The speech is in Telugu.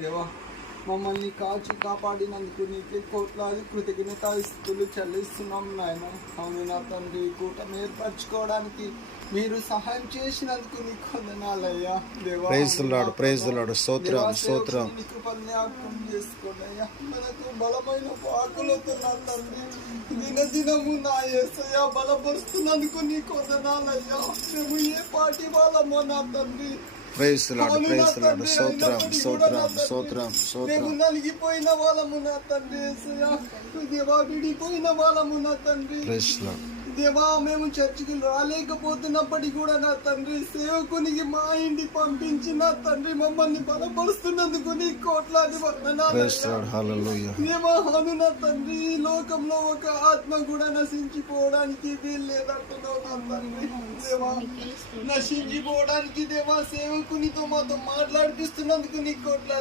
దేవా, మమ్మల్ని కాచి కాపాడినందుకు నీకే కోట్లాది కృతజ్ఞతాస్తుతులు చెల్లిస్తున్నాం నాయన. అవును నా తండ్రి, కూటమి ఏర్పరచుకోవడానికి మీరు సహాయం చేసినందుకు నీకు వందనాలయ్యా దేవా. స్తోత్రం స్తోత్రం. జ్ఞాపకం చేసుకోనయ్యా. మనకు బలమైన వాకులతో నా తండ్రి దినదినము నా యేసయ్యా బలపరుస్తున్నందుకు నీకు వందనాలయ్యా. మేము ఏ పాటి వాళ్ళమో నా తండ్రి, మేము నలిగిపోయిన వాళ్ళము నా తండ్రి యేసయ్యా. దేవా, విడిపోయిన వాళ్ళము నా తండ్రి దేవా. మేము చర్చికి రాలేకపోతున్నప్పటికీ కూడా నా తండ్రి సేవకునికి మా ఇంటి పంపించి నా తండ్రి మమ్మల్ని బలపరుస్తున్నందుకు నీ కోట్లాది వందనాలు దేవా. అవును నా తండ్రి, ఈ లోకంలో ఒక ఆత్మ కూడా నశించిపోవడానికి వీలు లేదంటున్నావు నా తండ్రి దేవా. నశించిపోవడానికి దేవా సేవకునితో మాతో మాట్లాడిపిస్తున్నందుకు నీ కోట్లాది